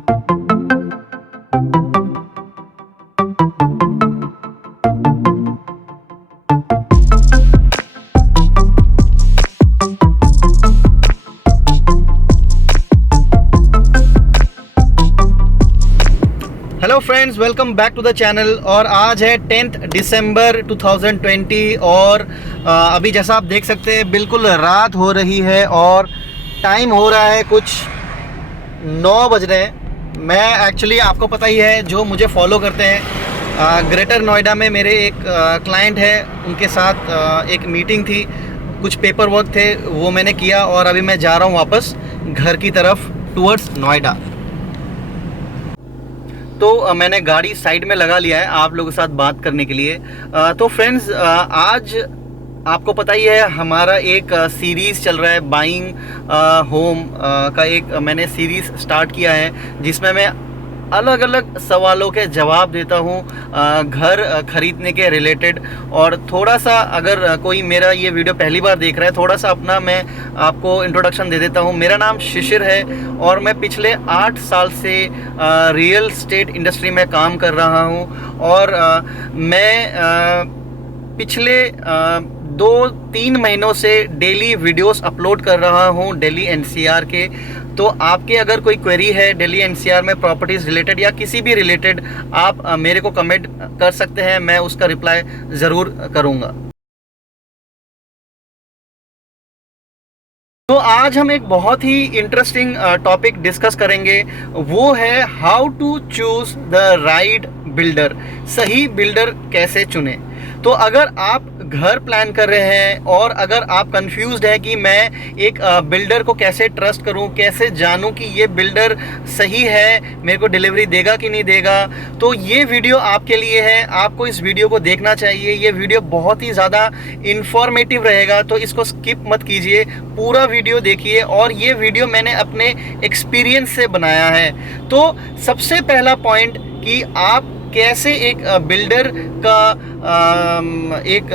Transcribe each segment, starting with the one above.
Hello friends, welcome back to the channel. और आज है 10 दिसंबर 2020 और अभी जैसा आप देख सकते हैं बिल्कुल रात हो रही है और टाइम हो रहा है कुछ 9 बज रहे हैं। मैं एक्चुअली, आपको पता ही है, जो मुझे फॉलो करते हैं, ग्रेटर नोएडा में मेरे एक क्लाइंट है, उनके साथ एक मीटिंग थी, कुछ पेपर वर्क थे, वो मैंने किया और अभी मैं जा रहा हूँ वापस घर की तरफ टूवर्ड्स नोएडा। तो मैंने गाड़ी साइड में लगा लिया है आप लोगों के साथ बात करने के लिए। तो फ्रेंड्स, आज आपको पता ही है हमारा एक सीरीज़ चल रहा है, बाइंग होम का एक मैंने सीरीज़ स्टार्ट किया है, जिसमें मैं अलग अलग सवालों के जवाब देता हूँ घर ख़रीदने के रिलेटेड। और थोड़ा सा, अगर कोई मेरा ये वीडियो पहली बार देख रहा है, थोड़ा सा अपना मैं आपको इंट्रोडक्शन दे देता हूँ। मेरा नाम शिशिर है और मैं पिछले 8 साल से रियल एस्टेट इंडस्ट्री में काम कर रहा हूँ। और मैं पिछले 2-3 महीनों से डेली वीडियोस अपलोड कर रहा हूँ दिल्ली एनसीआर के। तो आपके अगर कोई क्वेरी है दिल्ली एनसीआर में प्रॉपर्टीज़ रिलेटेड या किसी भी रिलेटेड, आप मेरे को कमेंट कर सकते हैं, मैं उसका रिप्लाई ज़रूर करूँगा। तो आज हम एक बहुत ही इंटरेस्टिंग टॉपिक डिस्कस करेंगे, वो है how to choose the right builder. सही बिल्डर कैसे चुने। तो अगर आप घर प्लान कर रहे हैं और अगर आप कंफ्यूज्ड है कि मैं एक बिल्डर को कैसे ट्रस्ट करूं, कैसे जानूं कि ये बिल्डर सही है, मेरे को डिलीवरी देगा कि नहीं देगा, तो ये वीडियो आपके लिए है। आपको इस वीडियो को देखना चाहिए। ये वीडियो बहुत ही ज़्यादा इंफॉर्मेटिव रहेगा, तो इसको स्किप मत कीजिए, पूरा वीडियो देखिए। और ये वीडियो मैंने अपने एक्सपीरियंस से बनाया है। तो सबसे पहला पॉइंट कि आप कैसे एक बिल्डर का एक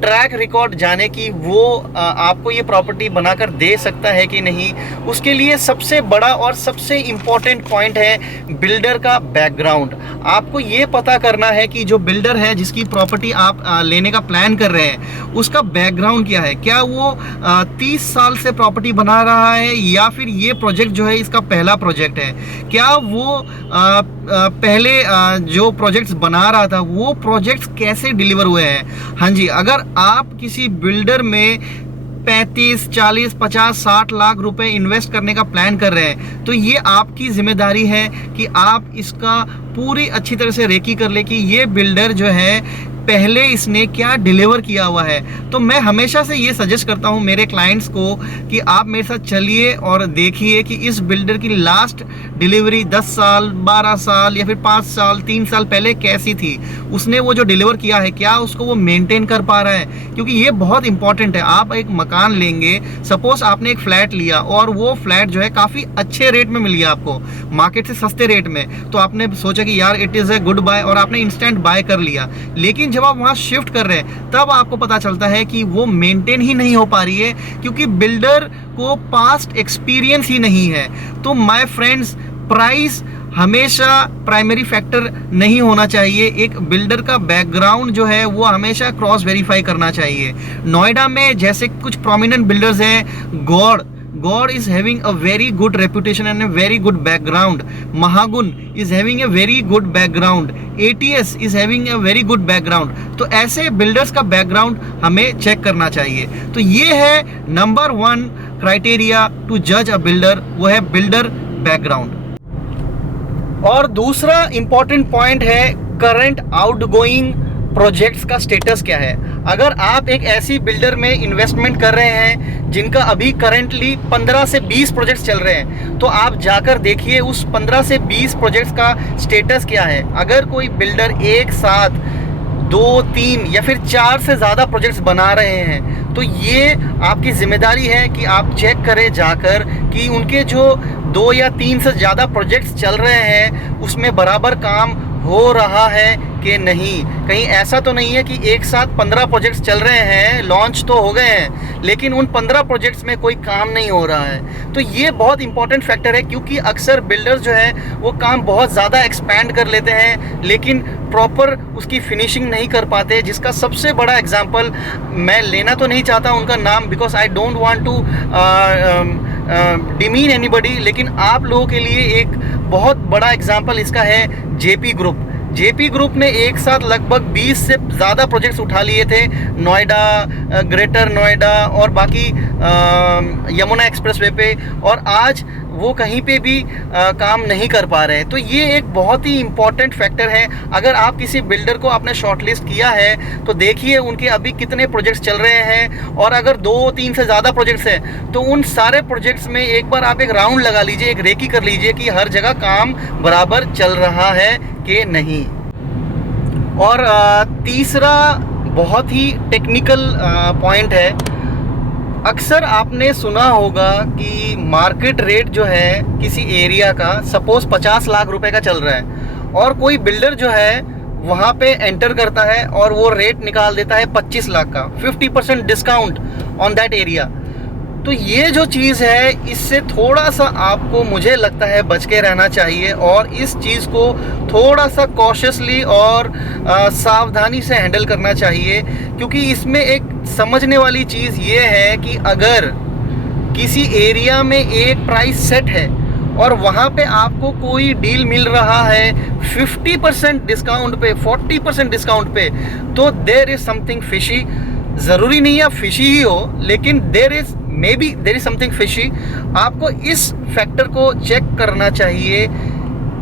ट्रैक रिकॉर्ड जाने की वो आपको ये प्रॉपर्टी बनाकर दे सकता है कि नहीं, उसके लिए सबसे बड़ा और सबसे इम्पॉर्टेंट पॉइंट है बिल्डर का बैकग्राउंड। आपको ये पता करना है कि जो बिल्डर है जिसकी प्रॉपर्टी आप लेने का प्लान कर रहे हैं, उसका बैकग्राउंड क्या है। क्या वो 30 साल से प्रॉपर्टी बना रहा है या फिर ये प्रोजेक्ट जो है इसका पहला प्रोजेक्ट है। क्या वो पहले जो प्रोजेक्ट्स बना रहा था वो प्रोजेक्ट्स कैसे डिलीवर हुए हैं। हाँ जी, अगर आप किसी बिल्डर में 35, 40, 50, 60 लाख रुपए इन्वेस्ट करने का प्लान कर रहे हैं, तो ये आपकी जिम्मेदारी है कि आप इसका पूरी अच्छी तरह से रेकी कर ले कि ये बिल्डर जो है पहले इसने क्या डिलीवर किया हुआ है। तो मैं हमेशा से ये सजेस्ट करता हूँ मेरे क्लाइंट्स को कि आप मेरे साथ चलिए और देखिए कि इस बिल्डर की लास्ट डिलीवरी 10 साल, 12 साल या फिर 5 साल, 3 साल पहले कैसी थी। उसने वो जो डिलीवर किया है, क्या उसको वो मेंटेन कर पा रहा है, क्योंकि ये बहुत इंपॉर्टेंट है। आप एक मकान लेंगे, सपोज आपने एक फ्लैट लिया और वो फ्लैट जो है काफ़ी अच्छे रेट में मिल गया आपको, मार्केट से सस्ते रेट में, तो आपने सोचा कि यार it is a good buy और आपने इंस्टेंट बाय कर लिया। लेकिन जब आप वहाँ शिफ्ट कर रहे हैं तब आपको पता चलता है कि वो मेंटेन ही नहीं हो पा रही है, क्योंकि बिल्डर को पास्ट एक्सपीरियंस ही नहीं है। तो माय फ्रेंड्स, प्राइस हमेशा प्राइमरी फैक्टर नहीं होना चाहिए। एक बिल्डर का बैकग्राउंड जो है वो हमेशा क्रॉस वेरीफाई करना चाहिए। नोएडा में जैसे कुछ प्रोमिनेंट बिल्डर्स हैं, God is having a very good reputation and a very good background. Mahagun is having a very good background. ATS is having a very good background. तो ऐसे बिल्डर्स का background हमें चेक करना चाहिए। तो ये है नंबर 1 क्राइटेरिया टू जज अ बिल्डर, वो है बिल्डर बैकग्राउंड। और दूसरा इंपॉर्टेंट पॉइंट है करंट आउटगोइंग प्रोजेक्ट्स का स्टेटस क्या है। अगर आप एक ऐसी बिल्डर में इन्वेस्टमेंट कर रहे हैं जिनका अभी करंटली 15 से 20 प्रोजेक्ट्स चल रहे हैं, तो आप जाकर देखिए उस 15 से 20 प्रोजेक्ट्स का स्टेटस क्या है। अगर कोई बिल्डर एक साथ 2, 3 या फिर 4 से ज़्यादा प्रोजेक्ट्स बना रहे हैं, तो ये आपकी जिम्मेदारी है कि आप चेक करें जाकर कि उनके जो 2 या 3 से ज़्यादा प्रोजेक्ट्स चल रहे हैं उसमें बराबर काम हो रहा है कि नहीं, कहीं ऐसा तो नहीं है कि एक साथ 15 प्रोजेक्ट्स चल रहे हैं, लॉन्च तो हो गए हैं, लेकिन उन 15 प्रोजेक्ट्स में कोई काम नहीं हो रहा है। तो ये बहुत इंपॉर्टेंट फैक्टर है, क्योंकि अक्सर बिल्डर्स जो है वो काम बहुत ज़्यादा एक्सपैंड कर लेते हैं, लेकिन प्रॉपर उसकी फिनिशिंग नहीं कर पाते। जिसका सबसे बड़ा एग्जांपल, मैं लेना तो नहीं चाहता उनका नाम, because I don't want to demean anybody, लेकिन आप लोगों के लिए एक बहुत बड़ा एग्जांपल इसका है जेपी ग्रुप। जेपी ग्रुप ने एक साथ लगभग 20 से ज़्यादा प्रोजेक्ट्स उठा लिए थे, नोएडा, ग्रेटर नोएडा और बाकी यमुना एक्सप्रेसवे पे, और आज वो कहीं पे भी काम नहीं कर पा रहे हैं। तो ये एक बहुत ही इम्पॉर्टेंट फैक्टर है। अगर आप किसी बिल्डर को आपने शॉर्टलिस्ट किया है तो देखिए उनके अभी कितने प्रोजेक्ट्स चल रहे हैं, और अगर 2-3 से ज़्यादा प्रोजेक्ट्स हैं तो उन सारे प्रोजेक्ट्स में एक बार आप एक राउंड लगा लीजिए, एक रेकी कर लीजिए कि हर जगह काम बराबर चल रहा है कि नहीं। और तीसरा बहुत ही टेक्निकल पॉइंट है, अक्सर आपने सुना होगा कि मार्केट रेट जो है किसी एरिया का सपोज 50 लाख रुपए का चल रहा है, और कोई बिल्डर जो है वहाँ पे एंटर करता है और वो रेट निकाल देता है 25 लाख का, 50% डिस्काउंट ऑन दैट एरिया। तो ये जो चीज़ है, इससे थोड़ा सा आपको, मुझे लगता है, बच के रहना चाहिए, और इस चीज़ को थोड़ा सा कॉशियसली और सावधानी से हैंडल करना चाहिए। क्योंकि इसमें एक समझने वाली चीज़ ये है कि अगर किसी एरिया में एक प्राइस सेट है और वहाँ पे आपको कोई डील मिल रहा है 50% डिस्काउंट पे, 40% डिस्काउंट पे, तो देयर इज़ समथिंग फिशी। ज़रूरी नहीं है फिशी ही हो, लेकिन देयर इज़ समथिंग फिशी। आपको इस फैक्टर को चेक करना चाहिए।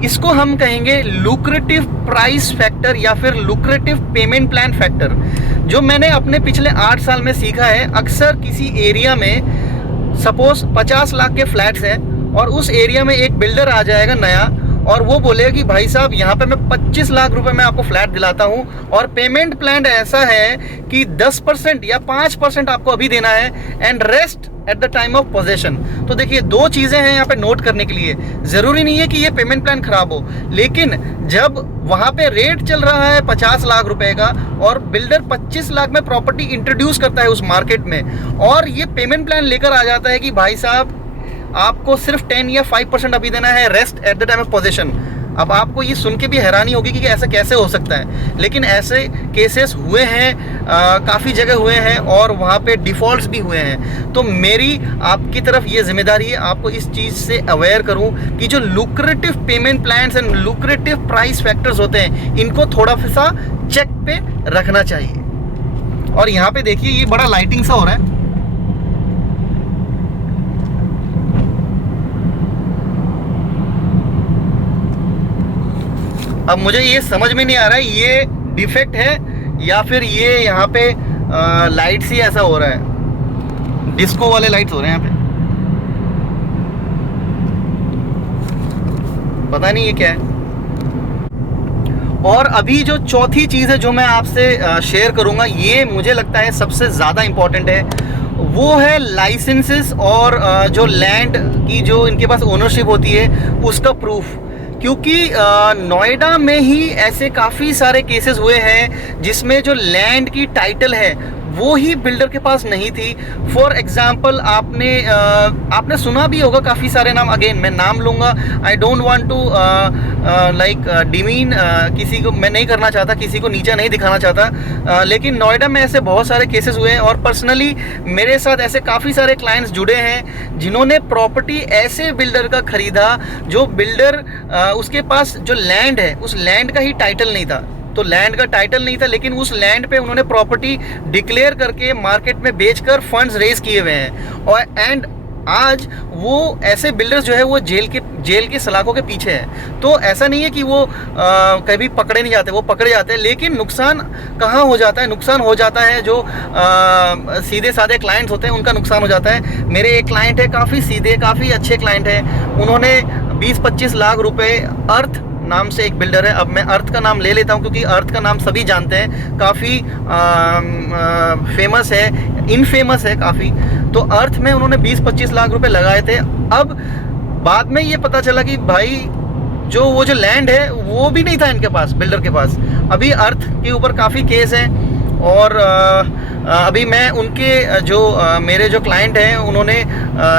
इसको हम कहेंगे लुक्रेटिव प्राइस फैक्टर या फिर लुक्रेटिव पेमेंट प्लान फैक्टर। जो मैंने अपने पिछले 8 साल में सीखा है, अक्सर किसी एरिया में सपोज 50 लाख के फ्लैट्स हैं और उस एरिया में एक बिल्डर आ जाएगा नया, और वो बोलेगा कि भाई साहब यहाँ पे मैं 25 लाख रुपए में आपको फ्लैट दिलाता हूँ, और पेमेंट प्लान ऐसा है कि 10% या 5% आपको अभी देना है, and rest at the time of possession. तो देखिए, 2 चीज़ें हैं यहाँ पे नोट करने के लिए। ज़रूरी नहीं है कि ये पेमेंट प्लान खराब हो, लेकिन जब वहाँ पे रेट चल रहा है 50 लाख रुपए का और बिल्डर 25 लाख में प्रॉपर्टी इंट्रोड्यूस करता है उस मार्केट में, और ये पेमेंट प्लान लेकर आ जाता है कि भाई साहब आपको सिर्फ 10 या 5% अभी देना है, rest at the time of possession. अब आपको ये सुन के भी हैरानी होगी कि ऐसा कैसे हो सकता है, लेकिन ऐसे केसेस हुए हैं, काफ़ी जगह हुए हैं, और वहाँ पे डिफ़ॉल्ट्स भी हुए हैं। तो मेरी आपकी तरफ ये जिम्मेदारी है, आपको इस चीज़ से अवेयर करूँ कि जो lucrative payment plans and lucrative price factors होते हैं, इनको थोड़ा सा चेक पे रखना चाहिए। और यहाँ पे देखिए, ये बड़ा लाइटिंग सा हो रहा है। अब मुझे ये समझ में नहीं आ रहा है, ये डिफेक्ट है या फिर ये यहाँ पे लाइट्स ही ऐसा हो रहा है, डिस्को वाले लाइट्स हो रहे हैं यहाँ पे, पता नहीं ये क्या है। और अभी जो चौथी चीज़ है जो मैं आपसे शेयर करूँगा, ये मुझे लगता है सबसे ज़्यादा इम्पॉर्टेंट है, वो है लाइसेंसेस और जो लैंड की जो इनके पास ओनरशिप होती है उसका प्रूफ। क्योंकि नोएडा में ही ऐसे काफ़ी सारे केसेस हुए हैं जिसमें जो लैंड की टाइटल है वो ही बिल्डर के पास नहीं थी। फॉर एग्जांपल, आपने सुना भी होगा काफ़ी सारे नाम, अगेन मैं नाम लूँगा, I don't want to like demean किसी को, मैं नहीं करना चाहता, किसी को नीचा नहीं दिखाना चाहता, लेकिन नोएडा में ऐसे बहुत सारे केसेस हुए हैं, और पर्सनली मेरे साथ ऐसे काफ़ी सारे क्लाइंट्स जुड़े हैं जिन्होंने प्रॉपर्टी ऐसे बिल्डर का खरीदा जो बिल्डर उसके पास जो लैंड है उस लैंड का ही टाइटल नहीं था। तो लैंड का टाइटल नहीं था, लेकिन उस लैंड पे उन्होंने प्रॉपर्टी डिक्लेयर करके मार्केट में बेचकर फंड्स रेज किए हुए हैं, और एंड आज वो ऐसे बिल्डर्स जो है वो जेल के सलाखों के पीछे है। तो ऐसा नहीं है कि वो कभी पकड़े नहीं जाते, वो पकड़े जाते हैं, लेकिन नुकसान कहाँ हो जाता है? नुकसान हो जाता है जो सीधे साधे क्लाइंट्स होते हैं उनका नुकसान हो जाता है। मेरे एक क्लाइंट है, काफ़ी सीधे, काफ़ी अच्छे क्लाइंट हैं, उन्होंने 20-25 लाख रुपए, अर्थ नाम से एक बिल्डर है, अब मैं अर्थ का नाम ले लेता हूं क्योंकि अर्थ का नाम सभी जानते हैं, काफ़ी फेमस है, इनफेमस है काफ़ी। तो अर्थ में उन्होंने 20-25 लाख रुपए लगाए थे। अब बाद में ये पता चला कि भाई जो वो जो लैंड है वो भी नहीं था इनके पास, बिल्डर के पास। अभी अर्थ के ऊपर काफ़ी केस हैं और अभी मैं उनके जो मेरे जो क्लाइंट हैं उन्होंने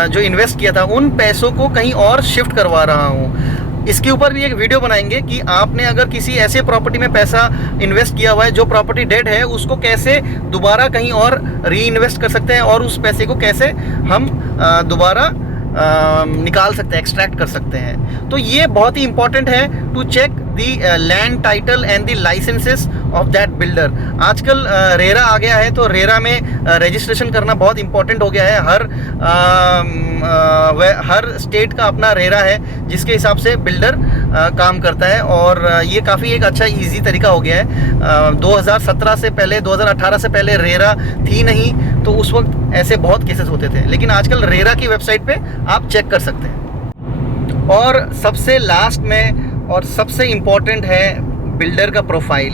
जो इन्वेस्ट किया था उन पैसों को कहीं और शिफ्ट करवा रहा हूँ। इसके ऊपर भी एक वीडियो बनाएंगे कि आपने अगर किसी ऐसे प्रॉपर्टी में पैसा इन्वेस्ट किया हुआ है जो प्रॉपर्टी डेड है, उसको कैसे दोबारा कहीं और री इन्वेस्ट कर सकते हैं और उस पैसे को कैसे हम दोबारा निकाल सकते हैं, एक्सट्रैक्ट कर सकते हैं। तो ये बहुत ही इंपॉर्टेंट है to check the land title and the licences of that builder. आजकल रेरा आ गया है, तो रेरा में रजिस्ट्रेशन करना बहुत इंपॉर्टेंट हो गया है। हर स्टेट का अपना रेरा है जिसके हिसाब से बिल्डर काम करता है और ये काफ़ी एक अच्छा इजी तरीका हो गया है। 2017 से पहले, 2018 से पहले रेरा थी नहीं, तो उस वक्त ऐसे बहुत केसेस होते थे, लेकिन आजकल रेरा की वेबसाइट पे आप चेक कर सकते हैं। और सबसे लास्ट में और सबसे इम्पोर्टेंट है बिल्डर का प्रोफाइल।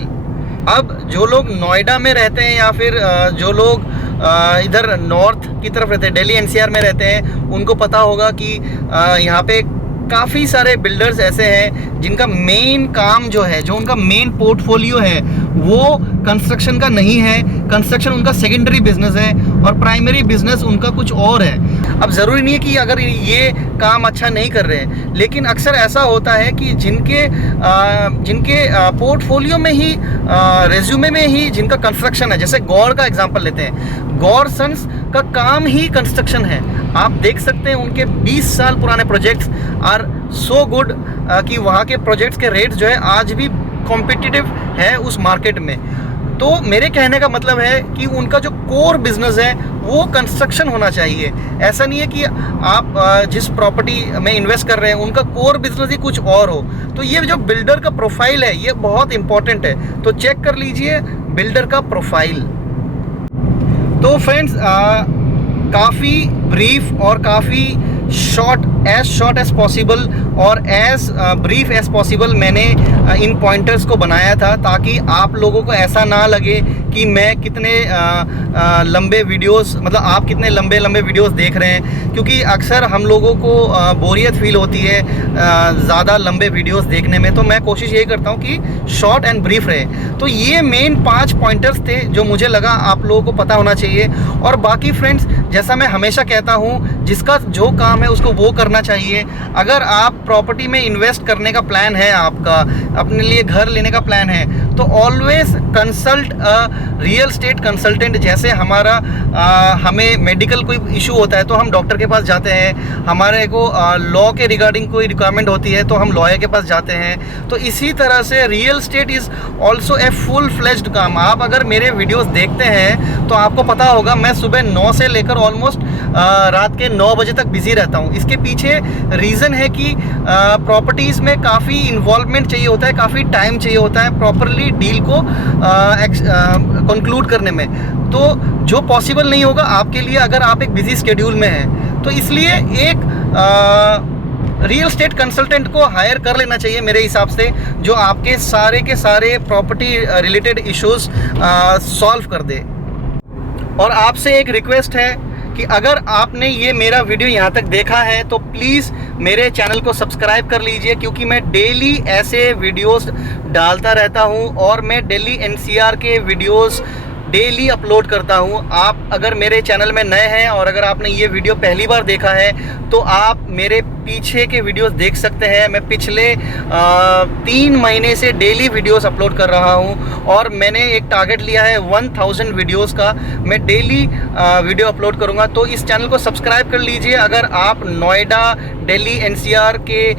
अब जो लोग नोएडा में रहते हैं या फिर जो लोग इधर नॉर्थ की तरफ रहते हैं, दिल्ली एनसीआर में रहते हैं, उनको पता होगा कि यहाँ पे काफ़ी सारे बिल्डर्स ऐसे हैं जिनका मेन काम जो है, जो उनका मेन पोर्टफोलियो है वो कंस्ट्रक्शन का नहीं है। कंस्ट्रक्शन उनका सेकेंडरी बिजनेस है और प्राइमरी बिजनेस उनका कुछ और है। अब ज़रूरी नहीं है कि अगर ये काम अच्छा नहीं कर रहे हैं, लेकिन अक्सर ऐसा होता है कि जिनके पोर्टफोलियो में ही, रेज्यूमे में ही जिनका कंस्ट्रक्शन है, जैसे गौर का एग्जांपल लेते हैं, गौर सन्स का काम ही कंस्ट्रक्शन है। आप देख सकते हैं उनके 20 साल पुराने प्रोजेक्ट्स आर सो गुड कि वहाँ के प्रोजेक्ट्स के रेट जो है आज भी कॉम्पिटिटिव है उस मार्केट में। तो मेरे कहने का मतलब है कि उनका जो कोर बिजनेस है वो कंस्ट्रक्शन होना चाहिए। ऐसा नहीं है कि आप जिस प्रॉपर्टी में इन्वेस्ट कर रहे हैं उनका कोर बिजनेस ही कुछ और हो। तो ये जो बिल्डर का प्रोफाइल है ये बहुत इंपॉर्टेंट है, तो चेक कर लीजिए बिल्डर का प्रोफाइल। तो फ्रेंड्स, काफ़ी ब्रीफ और काफ़ी शॉर्ट एज पॉसिबल और एज ब्रीफ एज पॉसिबल मैंने इन पॉइंटर्स को बनाया था, ताकि आप लोगों को ऐसा ना लगे कि मैं कितने लंबे वीडियोस, मतलब आप कितने लंबे वीडियोस देख रहे हैं, क्योंकि अक्सर हम लोगों को बोरियत फील होती है ज़्यादा लंबे वीडियोस देखने में। तो मैं कोशिश यही करता हूँ कि शॉर्ट एंड ब्रीफ रहे। तो ये मेन 5 पॉइंटर्स थे जो मुझे लगा आप लोगों को पता होना चाहिए। और बाकी फ्रेंड्स, जैसा मैं हमेशा कहता हूँ, जिसका जो काम है उसको वो करना चाहिए। अगर आप प्रॉपर्टी में इन्वेस्ट करने का प्लान है, आपका अपने लिए घर लेने का प्लान है, तो always consult real estate consultant. जैसे हमें मेडिकल कोई इशू होता है तो हम डॉक्टर के पास जाते हैं, हमारे को लॉ के रिगार्डिंग कोई रिक्वायरमेंट होती है तो हम लॉयर के पास जाते हैं। तो इसी तरह से real estate is also a full fledged काम। आप अगर मेरे वीडियोस देखते हैं तो आपको पता होगा मैं सुबह 9 से लेकर ऑलमोस्ट रात के 9 बजे तक बिजी रहता हूँ। इसके पीछे रीज़न है कि प्रॉपर्टीज़ में काफ़ी इन्वॉल्वमेंट चाहिए होता है, काफ़ी टाइम चाहिए होता है प्रॉपरली डील को कंक्लूड करने में, तो जो पॉसिबल नहीं होगा आपके लिए अगर आप एक बिजी शेड्यूल में हैं। तो इसलिए एक रियल स्टेट कंसल्टेंट को हायर कर लेना चाहिए मेरे हिसाब से, जो आपके सारे के सारे प्रॉपर्टी रिलेटेड इश्यूज सॉल्व कर दे। और आपसे एक रिक्वेस्ट है कि अगर आपने ये मेरा वीडियो यहाँ तक देखा है तो प्लीज़ मेरे चैनल को सब्सक्राइब कर लीजिए, क्योंकि मैं डेली ऐसे वीडियोस डालता रहता हूँ और मैं दिल्ली एनसीआर के वीडियोस डेली अपलोड करता हूँ। आप अगर मेरे चैनल में नए हैं और अगर आपने ये वीडियो पहली बार देखा है तो आप मेरे पीछे के वीडियोस देख सकते हैं। मैं पिछले 3 महीने से डेली वीडियोस अपलोड कर रहा हूँ और मैंने एक टारगेट लिया है 1000 वीडियोस का। मैं डेली वीडियो अपलोड करूँगा, तो इस चैनल को सब्सक्राइब कर लीजिए अगर आप नोएडा, दिल्ली एनसीआर के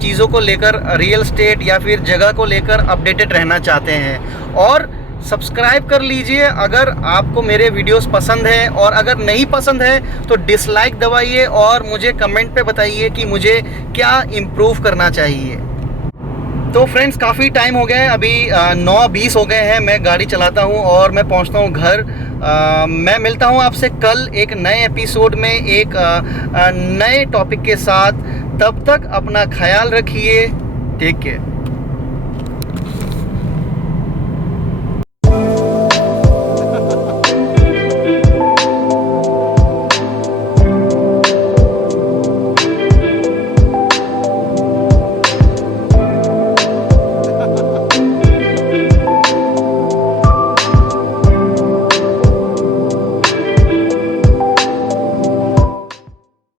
चीज़ों को लेकर, रियल स्टेट या फिर जगह को लेकर अपडेटेड रहना चाहते हैं। और सब्सक्राइब कर लीजिए अगर आपको मेरे वीडियोस पसंद है, और अगर नहीं पसंद है तो डिसलाइक दबाइए और मुझे कमेंट पे बताइए कि मुझे क्या इम्प्रूव करना चाहिए। तो फ्रेंड्स, काफ़ी टाइम हो गया है, अभी 9:20 हो गए हैं, मैं गाड़ी चलाता हूँ और मैं पहुँचता हूँ घर। मैं मिलता हूँ आपसे कल एक नए एपिसोड में एक नए टॉपिक के साथ। तब तक अपना ख्याल रखिए। Take care.